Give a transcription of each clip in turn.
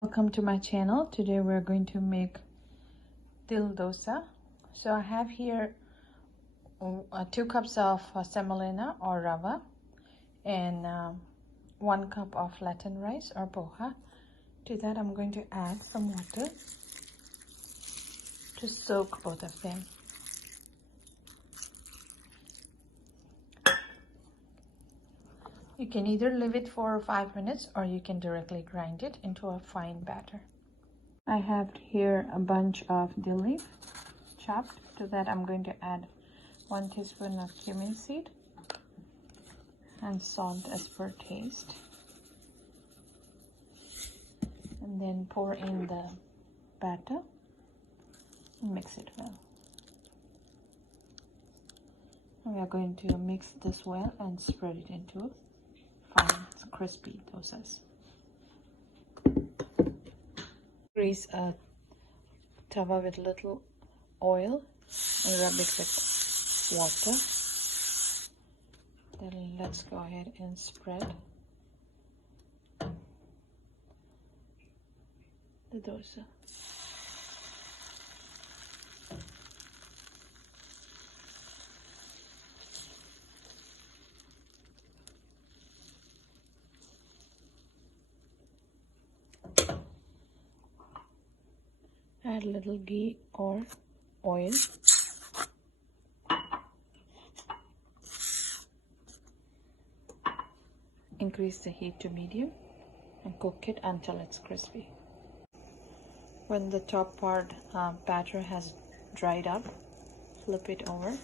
Welcome to my channel. Today we're going to make dill dosa. So I have here 2 cups of semolina or rava and 1 cup of flattened rice or poha. To that I'm going to add some water to soak both of them. You can either leave it for 5 minutes or you can directly grind it into a fine batter. I have here a bunch of dill leaf chopped. To that I'm going to add 1 teaspoon of cumin seed and salt as per taste. And then pour in the batter and mix it well. We are going to mix this well and spread it into fine crispy dosas. Grease a tawa with little oil and rub it with water. Then let's go ahead and spread the dosa. Add a little ghee or oil. Increase the heat to medium and cook it until it's crispy. When the top part batter has dried up, flip it over.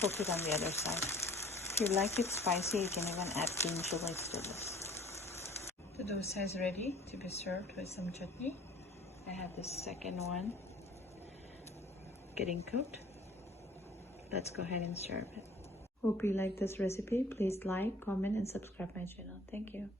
Cook it on the other side. If you like it spicy, you can even add green chilies to this. The dosa is ready to be served with some chutney. I have the second one getting cooked. Let's go ahead and serve it. Hope you like this recipe. Please like, comment, and subscribe my channel. Thank you.